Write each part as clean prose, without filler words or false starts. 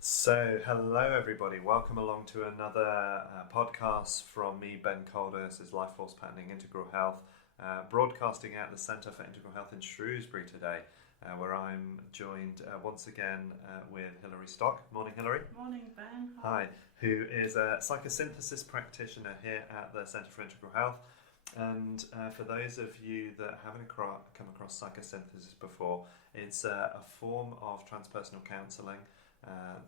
So, hello everybody. Welcome along to another podcast from me, Ben Calder. This is Life Force Patterning Integral Health, broadcasting at the Centre for Integral Health in Shrewsbury today, where I'm joined once again with Hilary Stock. Morning, Hilary. Morning, Ben. Hi. Who is a psychosynthesis practitioner here at the Centre for Integral Health. And for those of you that haven't come across psychosynthesis before, it's a form of transpersonal counselling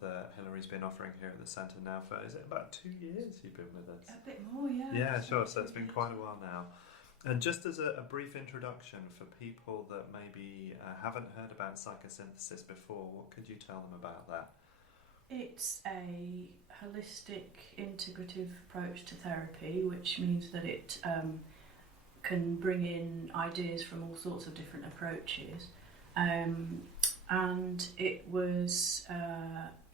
that Hilary's been offering here at the centre now for, is it about 2 years you've been with us? A bit more, yeah. Yeah, sure. So it's been quite a while now. And just as a brief introduction for people that maybe haven't heard about psychosynthesis before, what could you tell them about that? It's a holistic, integrative approach to therapy, which means that it can bring in ideas from all sorts of different approaches. And it was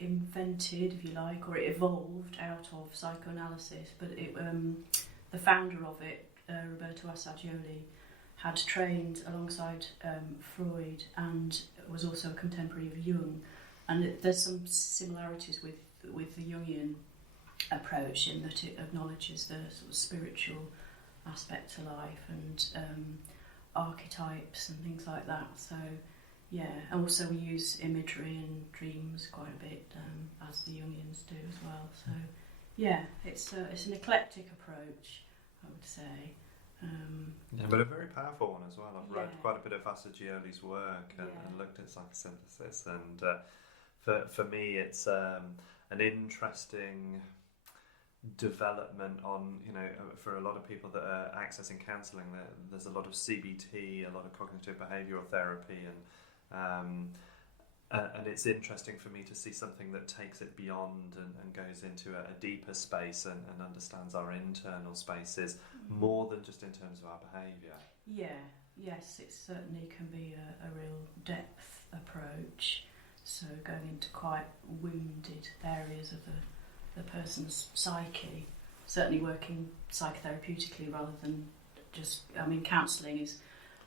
invented, if you like, or it evolved out of psychoanalysis. But the founder of it, Roberto Assagioli, had trained alongside Freud and was also a contemporary of Jung. And there's some similarities with the Jungian approach in that it acknowledges the sort of spiritual aspect to life and archetypes and things like that. So, yeah, and also we use imagery and dreams quite a bit, as the Jungians do as well. So, yeah, it's an eclectic approach, I would say. Yeah, but a very powerful one as well. I've read Yeah. quite a bit of Assagioli's work and looked at psychosynthesis, and for me it's an interesting development on, for a lot of people that are accessing counselling, there's a lot of CBT, a lot of cognitive behavioural therapy, and it's interesting for me to see something that takes it beyond and goes into a deeper space and understands our internal spaces more than just in terms of our behaviour. Yeah, yes, it certainly can be a real depth approach. So going into quite wounded areas of the person's psyche, certainly working psychotherapeutically rather than just, counselling is,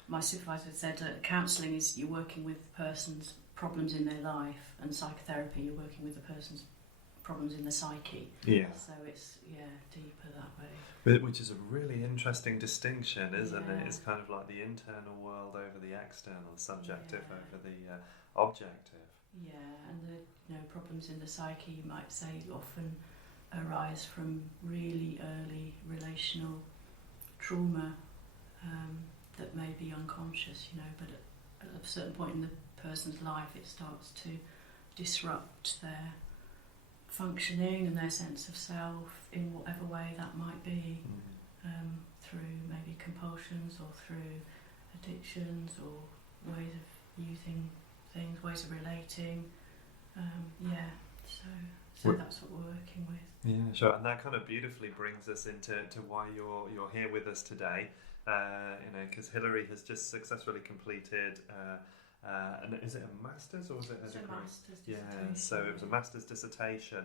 my supervisor said, counselling is you're working with the person's problems in their life, and psychotherapy you're working with the person's problems in the psyche. Yeah. So it's, deeper that way. Which is a really interesting distinction, isn't it? Yeah. It's kind of like the internal world over the external, subjective over the objective. Yeah, and the problems in the psyche, you might say, often arise from really early relational trauma that may be unconscious, but at a certain point in the person's life it starts to disrupt their functioning and their sense of self in whatever way that might be, through maybe compulsions or through addictions or ways of using things, ways of relating. So that's what we're working with. Yeah, sure. And that kind of beautifully brings us into why you're here with us today. Because Hilary has just successfully completed. And is it a master's or was it a degree? A master's dissertation. Yeah, so it was a master's dissertation,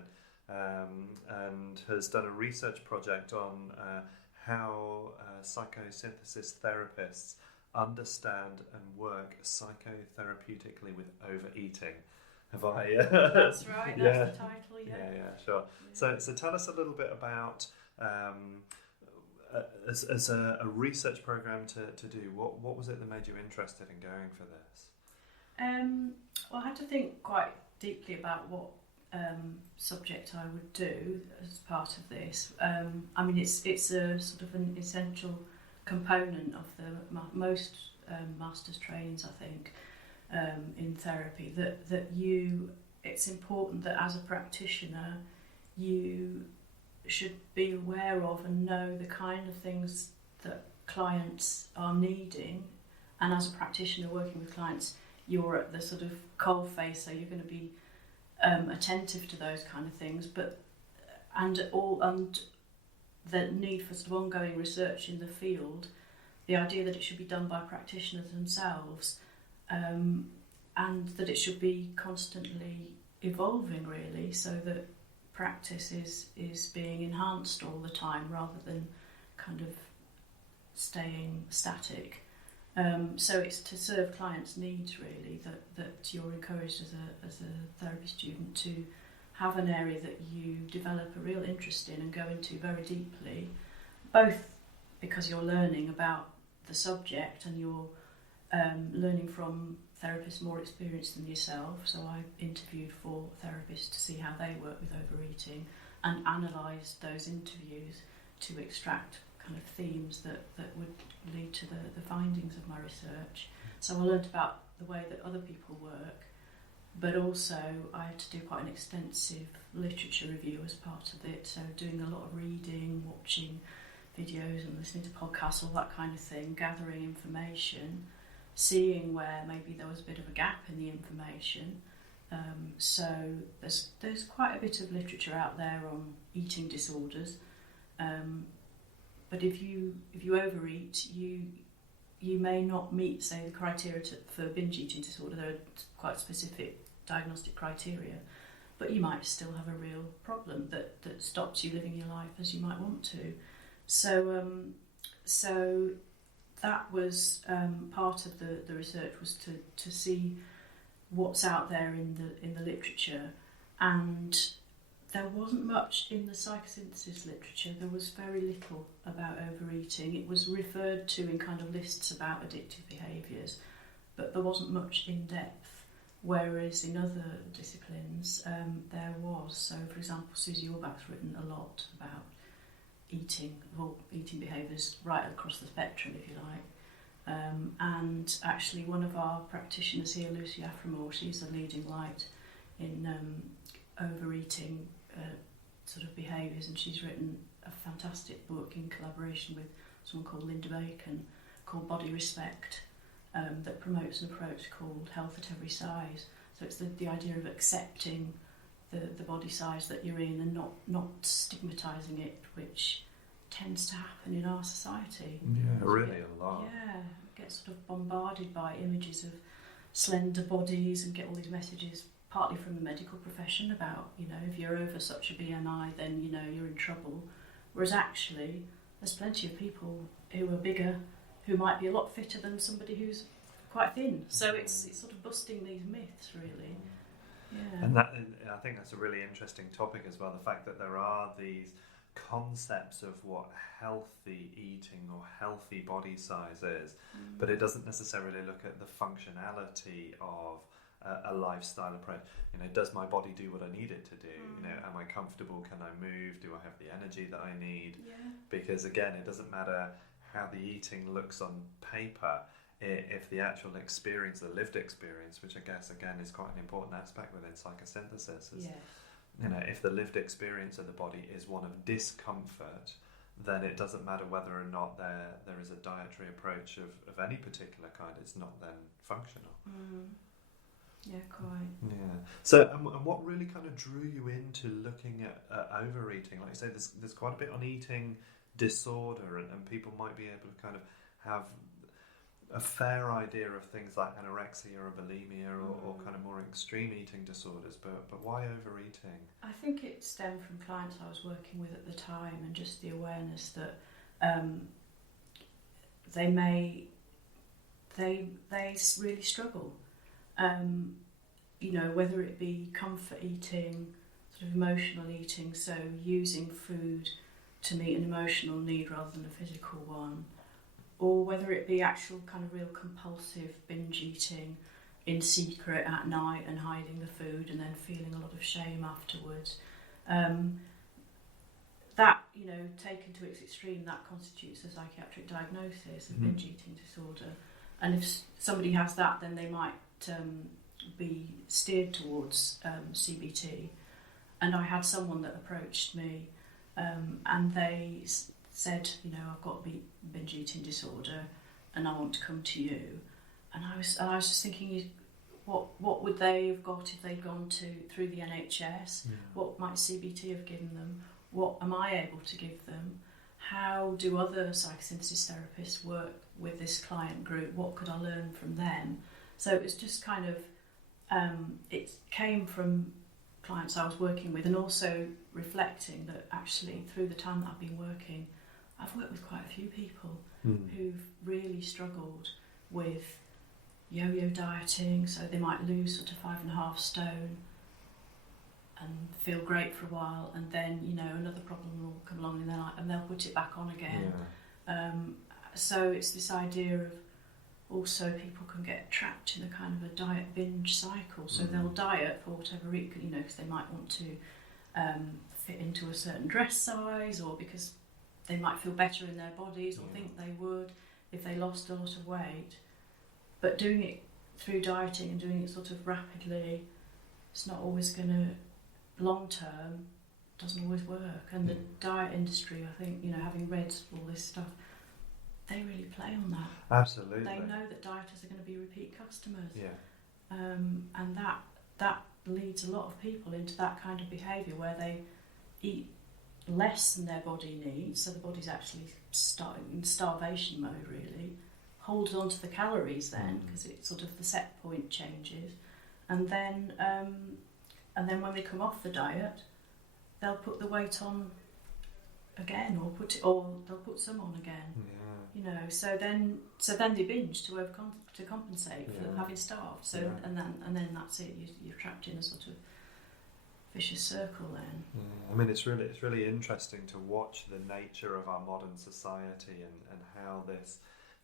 and has done a research project on how psychosynthesis therapists understand and work psychotherapeutically with overeating. Have I? That's right. That's the title. Yeah, sure. Yeah. So tell us a little bit about. As a research program to do, what was it that made you interested in going for this? Well, I had to think quite deeply about what subject I would do as part of this. It's a sort of an essential component of the most master's trainings, I think, in therapy. It's important that as a practitioner you should be aware of and know the kind of things that clients are needing, and as a practitioner working with clients you're at the sort of coal face, so you're going to be attentive to those kind of things, and the need for sort of ongoing research in the field, the idea that it should be done by practitioners themselves, and that it should be constantly evolving really, so that practice is being enhanced all the time rather than kind of staying static. So it's to serve clients' needs really, that you're encouraged as a therapy student to have an area that you develop a real interest in and go into very deeply, both because you're learning about the subject and you're learning from therapists more experienced than yourself. So I interviewed 4 therapists to see how they work with overeating and analysed those interviews to extract kind of themes that would lead to the findings of my research. So I learned about the way that other people work, but also I had to do quite an extensive literature review as part of it, so doing a lot of reading, watching videos and listening to podcasts, all that kind of thing, gathering information, seeing where maybe there was a bit of a gap in the information. So there's quite a bit of literature out there on eating disorders, but if you overeat, you may not meet, say, the criteria for binge eating disorder. There are quite specific diagnostic criteria, but you might still have a real problem that stops you living your life as you might want to. So that was part of the research, was to see what's out there in the literature, and there wasn't much in the psychosynthesis literature. There was very little about overeating. It was referred to in kind of lists about addictive behaviours, but there wasn't much in depth, whereas in other disciplines there was. So, for example, Susie Orbach's written a lot about eating behaviours right across the spectrum, if you like. And actually one of our practitioners here, Lucy Aframore, she's a leading light in overeating sort of behaviours, and she's written a fantastic book in collaboration with someone called Linda Bacon called Body Respect, that promotes an approach called health at every size. So it's the idea of accepting the body size that you're in and not stigmatising it, which tends to happen in our society. Yeah, really a lot. Yeah, get sort of bombarded by images of slender bodies and get all these messages, partly from the medical profession, about, if you're over such a BMI, then, you're in trouble. Whereas actually, there's plenty of people who are bigger, who might be a lot fitter than somebody who's quite thin. So it's sort of busting these myths, really. Yeah. And I think that's a really interesting topic as well, the fact that there are these concepts of what healthy eating or healthy body size is, but it doesn't necessarily look at the functionality of a lifestyle approach. Does my body do what I need it to do? Am I comfortable? Can I move? Do I have the energy that I need? Yeah. Because again, it doesn't matter how the eating looks on paper if the actual experience, the lived experience, which I guess again is quite an important aspect within psychosynthesis, is if the lived experience of the body is one of discomfort, then it doesn't matter whether or not there is a dietary approach of any particular kind. It's not then functional. Yeah, quite. Yeah. So, and what really kind of drew you into looking at overeating? Like you say, there's quite a bit on eating disorder, and people might be able to kind of have a fair idea of things like anorexia or bulimia or kind of more extreme eating disorders, but why overeating? I think it stemmed from clients I was working with at the time, and just the awareness that they really struggle. Whether it be comfort eating, sort of emotional eating, so using food to meet an emotional need rather than a physical one, or whether it be actual kind of real compulsive binge eating in secret at night and hiding the food and then feeling a lot of shame afterwards. That, taken to its extreme, that constitutes a psychiatric diagnosis of binge eating disorder. And if somebody has that, then they might be steered towards CBT. And I had someone that approached me and they said, I've got binge eating disorder and I want to come to you. And I was just thinking, what would they have got if they'd gone through the NHS? What might CBT have given them? What am I able to give them? How do other psychosynthesis therapists work with this client group? What could I learn from them? So it was just kind of, it came from clients I was working with, and also reflecting that actually through the time that I've been working, I've worked with quite a few people who've really struggled with yo-yo dieting, so they might lose sort of 5.5 stone and feel great for a while, and then another problem will come along, and they'll put it back on again. So it's this idea of also people can get trapped in a kind of a diet binge cycle. So they'll diet for whatever reason, because they might want to fit into a certain dress size, or because they might feel better in their bodies, or think they would if they lost a lot of weight. But doing it through dieting and doing it sort of rapidly, it's not always going to, long term, doesn't always work. And the diet industry, I think, having read all this stuff, they really play on that. Absolutely. They know that dieters are going to be repeat customers. Yeah. And that leads a lot of people into that kind of behaviour where they eat less than their body needs, so the body's actually in starvation mode, really, holds on to the calories then, because it's sort of the set point changes, and then when they come off the diet, they'll put the weight on again, or they'll put some on again. So then they binge to compensate for having starved. So and then that's it. You're trapped in a sort of vicious circle then. I mean, it's really interesting to watch the nature of our modern society and how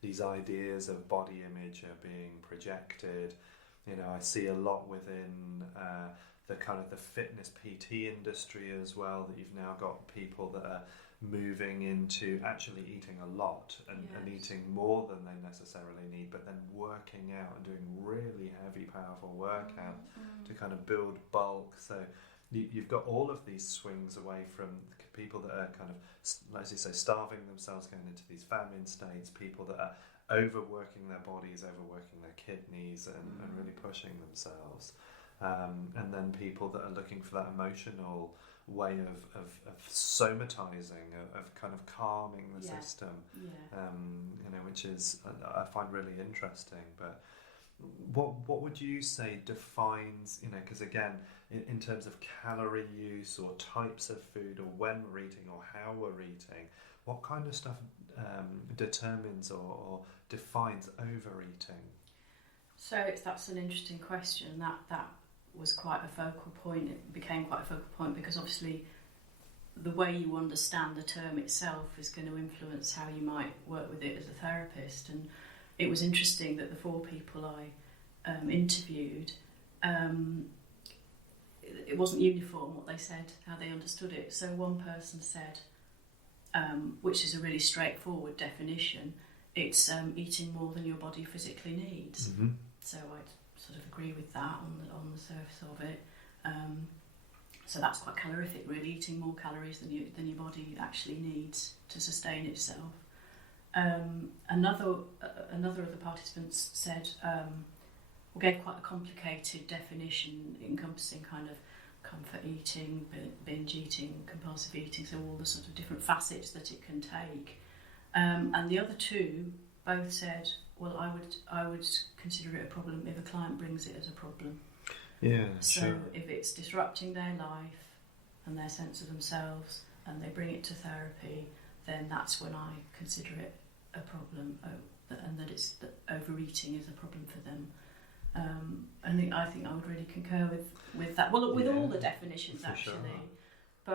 these ideas of body image are being projected. I see a lot within the kind of the fitness PT industry as well, that you've now got people that are moving into actually eating a lot and eating more than they necessarily need, but then working out and doing really heavy, powerful workout to kind of build bulk. So you've got all of these swings away from people that are kind of, as you say, starving themselves, going into these famine states, people that are overworking their bodies, overworking their kidneys, and really pushing themselves. And then people that are looking for that emotional way of somatizing, of kind of calming the system, which is, I find really interesting. But what would you say defines, because again, in terms of calorie use or types of food, or when we're eating or how we're eating, what kind of stuff determines or defines overeating? So that's an interesting question. That was quite a focal point. It became quite a focal point because obviously the way you understand the term itself is going to influence how you might work with it as a therapist. And it was interesting that the 4 people I interviewed, it wasn't uniform what they said, how they understood it. So one person said, which is a really straightforward definition, it's eating more than your body physically needs. So I'd sort of agree with that on the surface of it. So that's quite calorific, really, eating more calories than your body actually needs to sustain itself. Another of the participants said, we gave quite a complicated definition encompassing kind of comfort eating, binge eating, compulsive eating, so all the sort of different facets that it can take. And the other 2 both said, well, I would consider it a problem if a client brings it as a problem. Yeah, so sure. If it's disrupting their life and their sense of themselves, and they bring it to therapy, then that's when I consider it a problem, and that overeating is a problem for them. I think I would really concur with that. Well, with all the definitions actually, sure.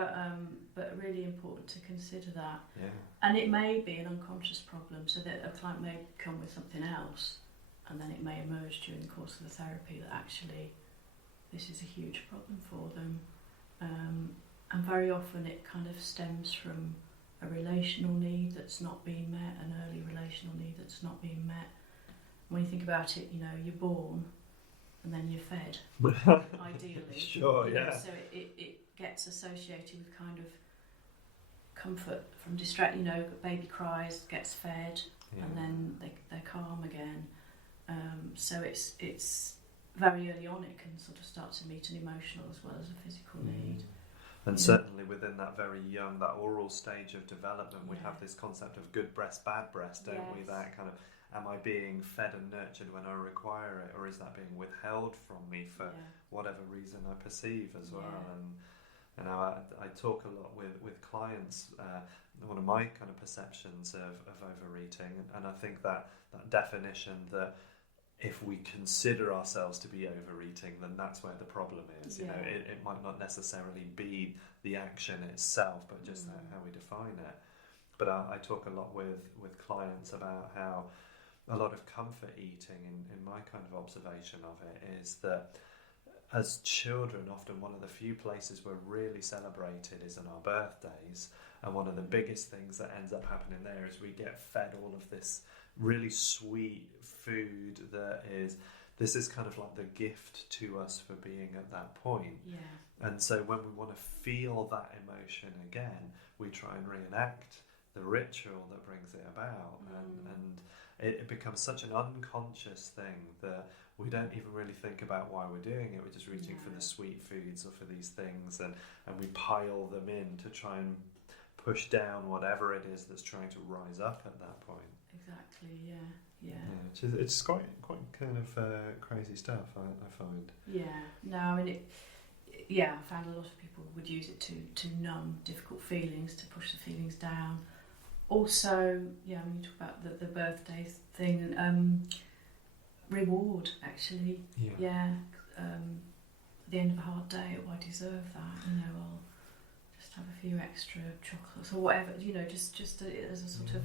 But really important to consider that. Yeah. And it may be an unconscious problem, so that a client may come with something else, and then it may emerge during the course of the therapy that actually this is a huge problem for them. And very often it kind of stems from a relational need that's not being met, an early relational need that's not being met. When you think about it, you're born and then you're fed, ideally. Sure, yeah. So it gets associated with kind of comfort from baby cries, gets fed, and then they're calm again. So it's very early on it can sort of start to meet an emotional as well as a physical need. And certainly within that very young, that oral stage of development, we have this concept of good breast, bad breast, don't we? That kind of, am I being fed and nurtured when I require it, or is that being withheld from me for whatever reason I perceive as well? And I talk a lot with clients, one of my kind of perceptions of overeating, and I think that definition that if we consider ourselves to be overeating, then that's where the problem is. You know, it might not necessarily be the action itself, but just how we define it. But I talk a lot with clients about how a lot of comfort eating, in my kind of observation of it, is that as children, often one of the few places we're really celebrated is on our birthdays, and one of the biggest things that ends up happening there is we get fed all of this really sweet food this is kind of like the gift to us for being at that point. And so when we want to feel that emotion again, we try and reenact the ritual that brings it about, and it becomes such an unconscious thing that we don't even really think about why we're doing it. We're just reaching for the sweet foods or for these things, and we pile them in to try and push down whatever it is that's trying to rise up at that point. Exactly, It's quite kind of crazy stuff, I find. I found a lot of people would use it to numb difficult feelings, to push the feelings down. Also, when you talk about the birthday thing, reward, actually. At the end of a hard day, I deserve that, I'll just have a few extra chocolates or whatever, just as a sort of,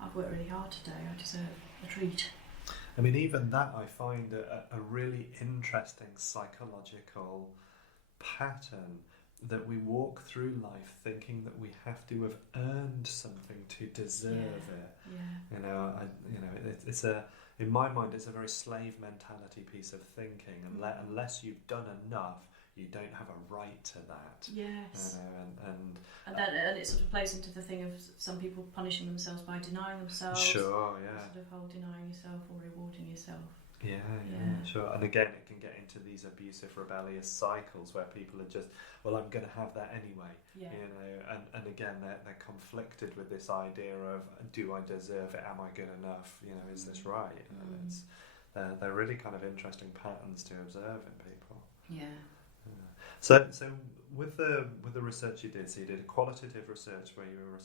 I've worked really hard today, I deserve a treat. I mean, even that I find a really interesting psychological pattern, that we walk through life thinking that we have to have earned something to deserve it. It's in my mind, it's a very slave mentality piece of thinking, and unless you've done enough, you don't have a right to that. And it sort of plays into the thing of some people punishing themselves by denying themselves. Sure, Sort of whole denying yourself or rewarding yourself. Sure. And again, it can get into these abusive, rebellious cycles where people are just, well, I'm going to have that anyway. And again, they're conflicted with this idea of, do I deserve it? Am I good enough? Is this right? They're really kind of interesting patterns to observe in people. So with the research you did, so you did a qualitative research where you were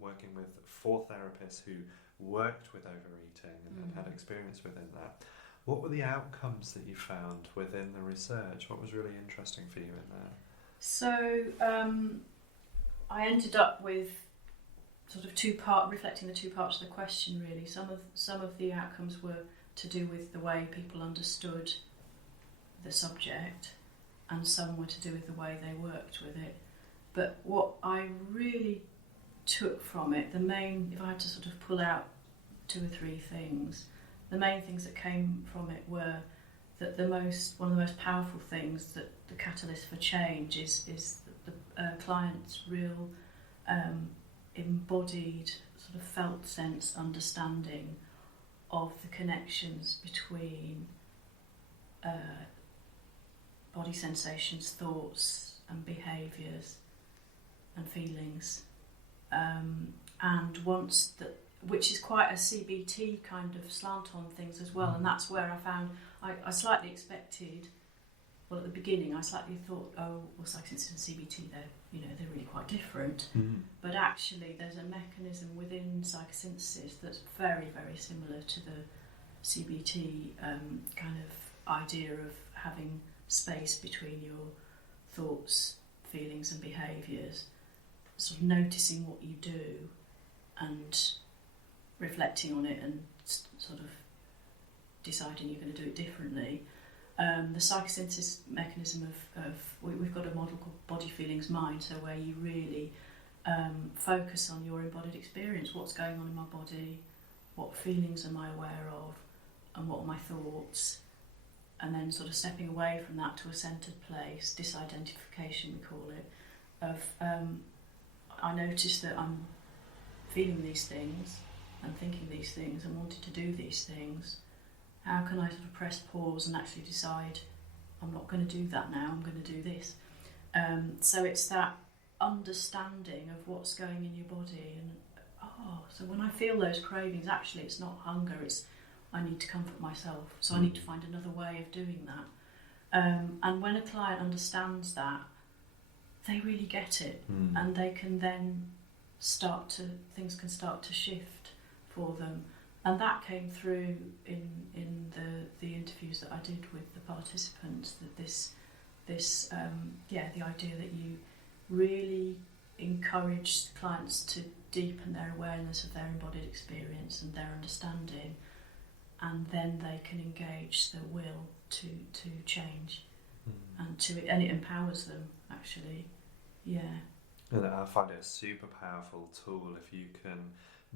working with 4 therapists who worked with overeating and had experience within that. What were the outcomes that you found within the research? What was really interesting for you in there? So I ended up with sort of reflecting the 2 parts of the question, really. Some of the outcomes were to do with the way people understood the subject, and some were to do with the way they worked with it. But what I really took from it, if I had to sort of pull out 2 or 3 things, the main things that came from it were that one of the most powerful things, that the catalyst for change is the client's real embodied, sort of felt sense understanding of the connections between body sensations, thoughts and behaviours and feelings, and once that, which is quite a CBT kind of slant on things as well, and that's where I found I slightly expected. Well, at the beginning, I slightly thought, psychosynthesis and CBT, they're really quite different. But actually, there's a mechanism within psychosynthesis that's very, very similar to the CBT kind of idea of having space between your thoughts, feelings and behaviours, sort of noticing what you do and reflecting on it and sort of deciding you're going to do it differently. The psychosynthesis mechanism we've got a model called body, feelings, mind, so where you really focus on your embodied experience, what's going on in my body, what feelings am I aware of, and what are my thoughts, and then sort of stepping away from that to a centred place, disidentification we call it, of I notice that I'm feeling these things and thinking these things and wanting to do these things. How can I sort of press pause and actually decide I'm not going to do that now, I'm going to do this. So it's that understanding of what's going in your body, and so when I feel those cravings, actually it's not hunger, it's I need to comfort myself, so I need to find another way of doing that. And when a client understands that, they really get it, and they can then things can start to shift for them. And that came through in the interviews that I did with the participants, that the idea that you really encourage clients to deepen their awareness of their embodied experience and their understanding, and then they can engage the will to change, and it empowers them, actually. Yeah. And I find it a super powerful tool if you can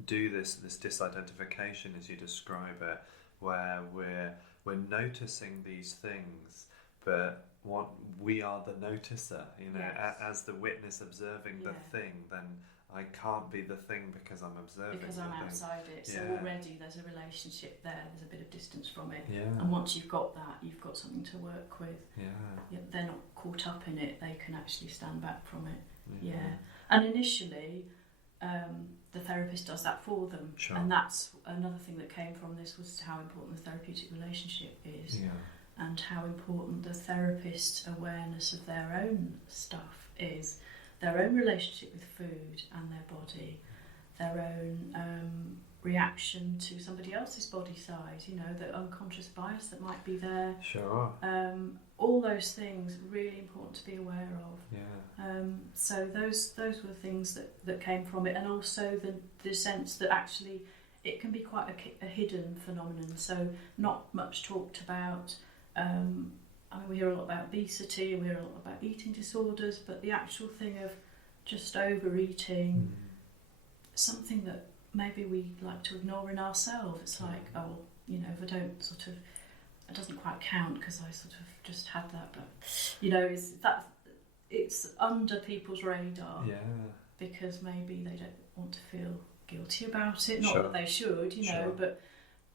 do this disidentification, as you describe it, where we're noticing these things, but what we are the noticer, Yes. as the witness observing the thing, then I can't be the thing because I'm observing because I'm outside it. So already there's a relationship there, there's a bit of distance from it. Yeah. And once you've got that, you've got something to work with. Yeah. They're not caught up in it, they can actually stand back from it. Yeah. And initially, the therapist does that for them. Sure. And that's another thing that came from this, was how important the therapeutic relationship is. Yeah. And how important the therapist's awareness of their own stuff is, their own relationship with food and their body, their own reaction to somebody else's body size, the unconscious bias that might be there. Sure. All those things, really important to be aware of. Yeah. So those were things that came from it, and also the sense that actually it can be quite a hidden phenomenon, so not much talked about. We hear a lot about obesity, we hear a lot about eating disorders, but the actual thing of just overeating, something that maybe we like to ignore in ourselves. It's like, if I don't it doesn't quite count because I sort of just had that, but it's under people's radar. Yeah. Because maybe they don't want to feel guilty about it, not Sure. that they should, Sure.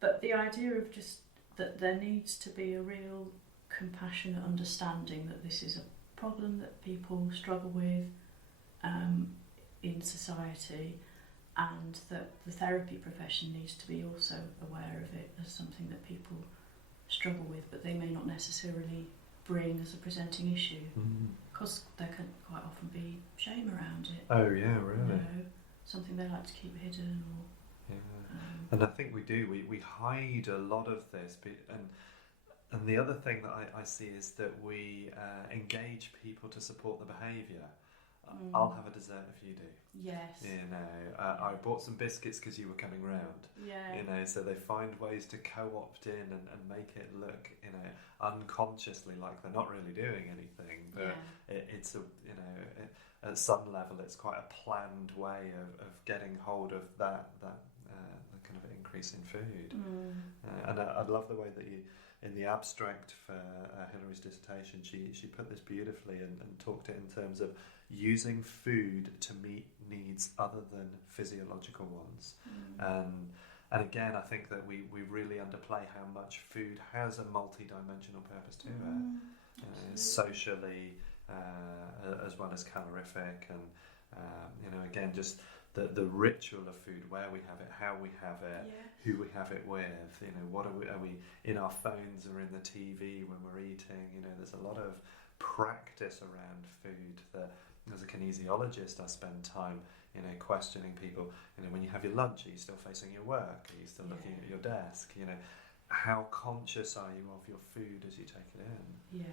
but the idea of just that there needs to be a real compassionate understanding that this is a problem that people struggle with in society, and that the therapy profession needs to be also aware of it as something that people struggle with, but they may not necessarily bring as a presenting issue, because there can quite often be shame around it. Oh yeah, really. Something they like to keep hidden, or and I think we do. We hide a lot of this, and the other thing that I see is that we engage people to support the behaviour. I'll have a dessert if you do. Yes. I bought some biscuits because you were coming round. Yeah. So they find ways to co-opt in and make it look, unconsciously like they're not really doing anything, but it's at some level it's quite a planned way of getting hold of that kind of increase in food. And I love the way that you, in the abstract for Hilary's dissertation, she put this beautifully and talked it in terms of using food to meet needs other than physiological ones. And again, I think that we really underplay how much food has a multi-dimensional purpose to it, socially as well as calorific, and again, just the ritual of food, where we have it, how we have it, who we have it with, what are we in our phones or in the TV when we're eating. There's a lot of practice around food that, as a kinesiologist, I spend time questioning people. When you have your lunch, are you still facing your work? Are you still looking at your desk? How conscious are you of your food as you take it in?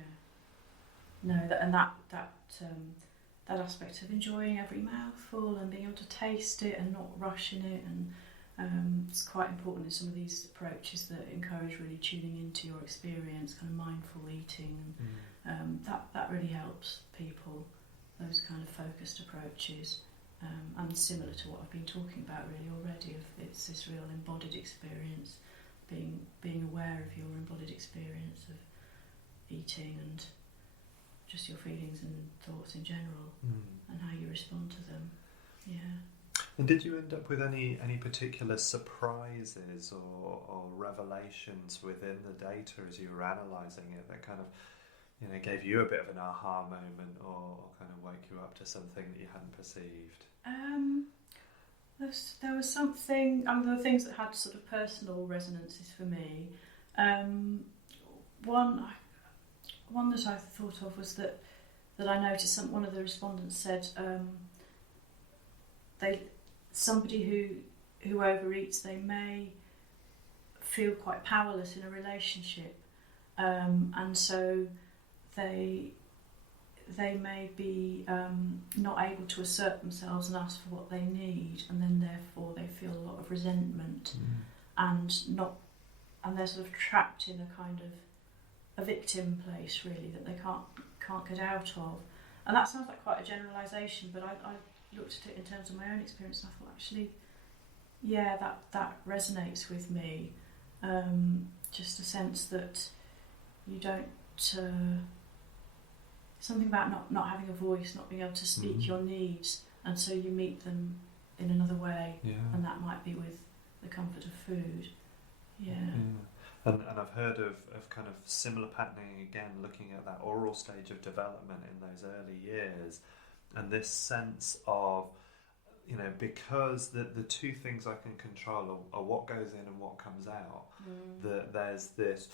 That aspect of enjoying every mouthful and being able to taste it and not rushing it, and it's quite important in some of these approaches that encourage really tuning into your experience, kind of mindful eating, and that really helps people, those kind of focused approaches, and similar to what I've been talking about really already, it's this real embodied experience, being aware of your embodied experience of eating and just your feelings and thoughts in general, and how you respond to them. And did you end up with any particular surprises or revelations within the data as you were analysing it that kind of gave you a bit of an aha moment, or kind of wake you up to something that you hadn't perceived? There was something. There were things that had sort of personal resonances for me. One that I thought of was that I noticed one of the respondents said somebody who overeats, they may feel quite powerless in a relationship, and so they may be not able to assert themselves and ask for what they need, and then therefore they feel a lot of resentment and they're sort of trapped in a kind of a victim place, really, that they can't get out of. And that sounds like quite a generalisation, but I looked at it in terms of my own experience, and I thought, actually, yeah, that resonates with me. Just a sense that you don't... something about not having a voice, not being able to speak your needs, and so you meet them in another way, and that might be with the comfort of food. And I've heard of kind of similar patterning again, looking at that oral stage of development in those early years, and this sense of, you know, because the two things I can control are what goes in and what comes out, that there's this,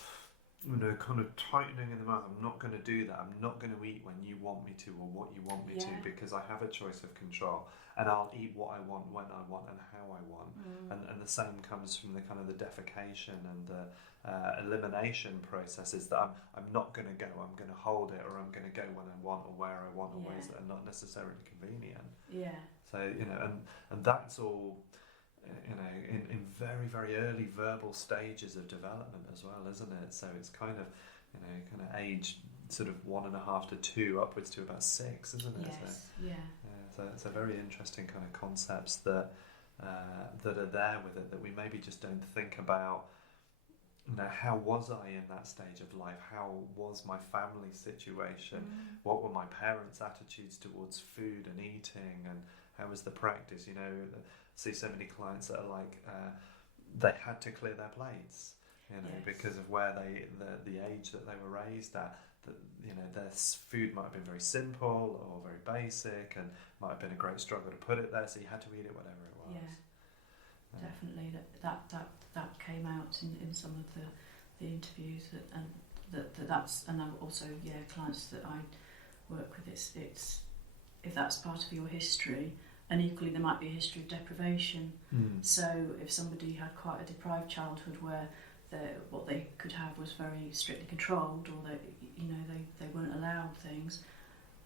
you know, kind of tightening in the mouth. I'm not going to do that. I'm not going to eat when you want me to or what you want me to, because I have a choice of control, and I'll eat what I want when I want and how I want. And the same comes from the kind of the defecation and the elimination processes, that I'm not going to go. I'm going to hold it, or I'm going to go when I want or where I want, or ways that are not necessarily convenient. So, you know, and that's all, you know, in very, very early verbal stages of development as well, isn't it? So it's kind of, you know, kind of age sort of 1.5 to 2 upwards to about 6, isn't it? Yes, So it's a very interesting kind of concepts that that are there with it, that we maybe just don't think about. You know, how was I in that stage of life? How was my family situation? What were my parents' attitudes towards food and eating? And how was the practice? You know, I see so many clients that are like, they had to clear their plates, you know, because of where the age that they were raised at. That, you know, their food might have been very simple or very basic, and might have been a great struggle to put it there, so you had to eat it whatever it was. Definitely that came out in some of the interviews, and that's, and also clients that I work with, it's if that's part of your history, and equally there might be a history of deprivation. So if somebody had quite a deprived childhood where what they could have was very strictly controlled, or they weren't allowed things,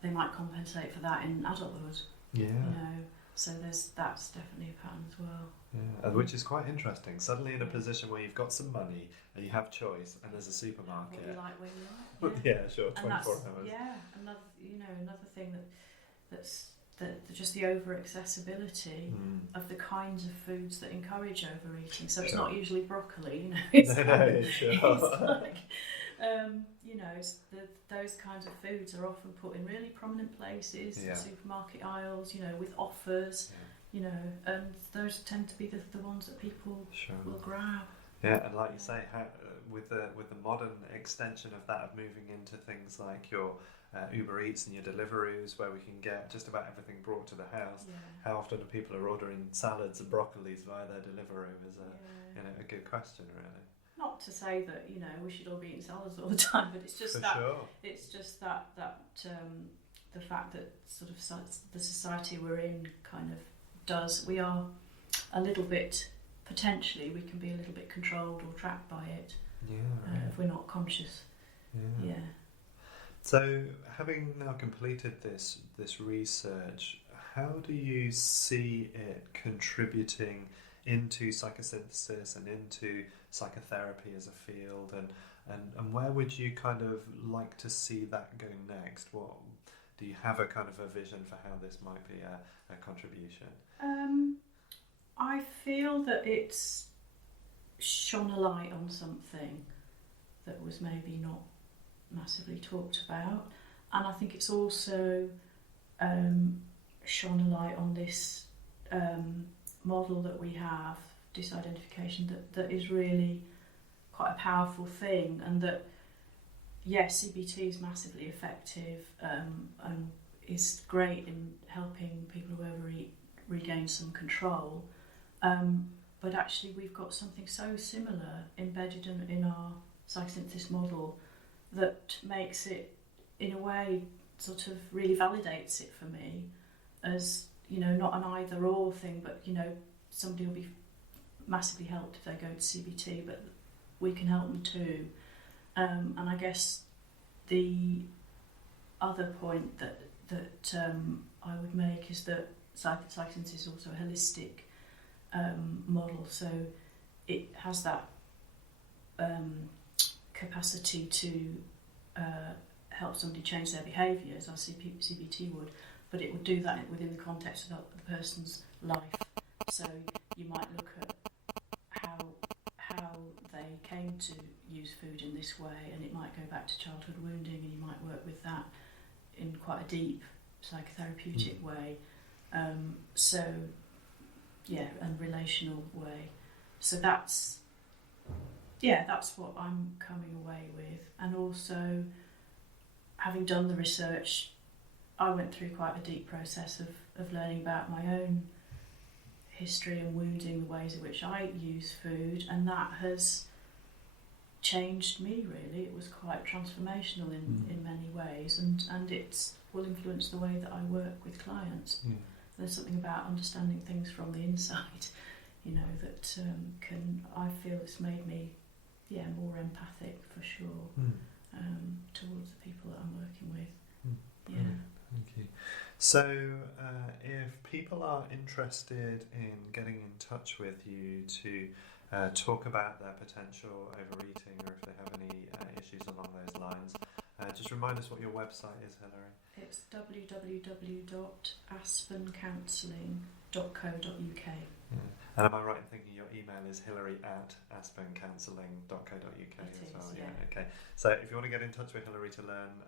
they might compensate for that in adulthood. You know, so that's definitely a pattern as well. Which is quite interesting. Suddenly in a position where you've got some money and you have choice, and there's a supermarket. What you like, when you like. Sure, 24 hours. Another thing that's just the over accessibility of the kinds of foods that encourage overeating. So it's not usually broccoli, you know. It's like, you know, those kinds of foods are often put in really prominent places, in supermarket aisles, you know, with offers, you know, and those tend to be the ones that people will grab. Yeah, and like you say, with the modern extension of that, of moving into things like your Uber Eats and your Deliveroo's, where we can get just about everything brought to the house. How often do people are ordering salads and broccolis via their Deliveroo is a good question, really. Not to say that, you know, we should all be eating salads all the time, but it's just it's just that the fact that sort of the society we're in kind of we are a little bit, potentially we can be a little bit controlled or trapped by it if we're not conscious. So, having now completed this research, how do you see it contributing into psychosynthesis and into psychotherapy as a field, and where would you kind of like to see that go next? What do you have a kind of a vision for how this might be a contribution? I feel that it's shone a light on something that was maybe not massively talked about, and I think it's also shone a light on this model that we have, disidentification, that is really quite a powerful thing, and that CBT is massively effective and is great in helping people who overeat regain some control, but actually we've got something so similar embedded in our psychosynthesis model that makes it, in a way, sort of really validates it for me as, you know, not an either or thing, but, you know, somebody will be massively helped if they go to CBT, but we can help them too. And I guess the other point that I would make is that psychosynthesis is also a holistic model, so it has that capacity to help somebody change their behaviours, as CBT would, but it would do that within the context of the person's life. So you might look at how they came to use food in this way, and it might go back to childhood wounding, and you might work with that in quite a deep psychotherapeutic way. And relational way. So that's what I'm coming away with. And also, having done the research, I went through quite a deep process of learning about my own history and wounding, the ways in which I use food, and that has changed me really. It was quite transformational in many ways, and it will influence the way that I work with clients. There's something about understanding things from the inside, that I feel it's made me more empathic for sure towards the people that I'm working with. Thank you. So if people are interested in getting in touch with you to talk about their potential overeating, or if they have any issues along those lines, just remind us what your website is, Hilary. It's www.aspencounselling.co.uk. And am I right in thinking your email is hilary@aspencounselling.co.uk as well? Yeah. Okay. So if you want to get in touch with Hilary to learn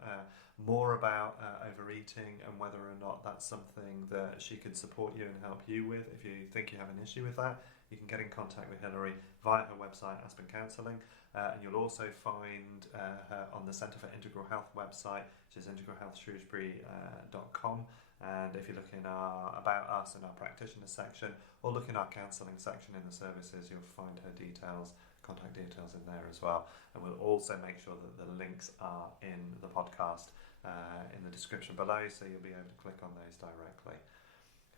more about overeating and whether or not that's something that she could support you and help you with, if you think you have an issue with that, you can get in contact with Hilary via her website, Aspen Counselling, and you'll also find her on the Centre for Integral Health website, which is integralhealthshrewsbury.com. And if you look in our About Us and our Practitioner section, or look in our counselling section in the services, you'll find her details, contact details in there as well. And we'll also make sure that the links are in the podcast in the description below, so you'll be able to click on those directly.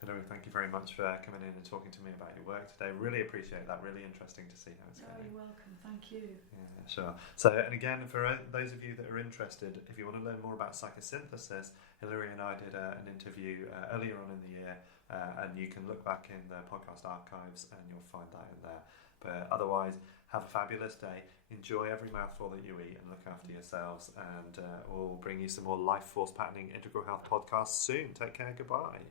Hilary, thank you very much for coming in and talking to me about your work today. Really appreciate that. Really interesting to see how it's going. You're welcome. Thank you. Yeah, sure. So, and again, for those of you that are interested, if you want to learn more about psychosynthesis, Hilary and I did an interview earlier on in the year, and you can look back in the podcast archives and you'll find that in there. But otherwise, have a fabulous day. Enjoy every mouthful that you eat and look after yourselves. And we'll bring you some more Life Force Patterning Integral Health podcasts soon. Take care. Goodbye.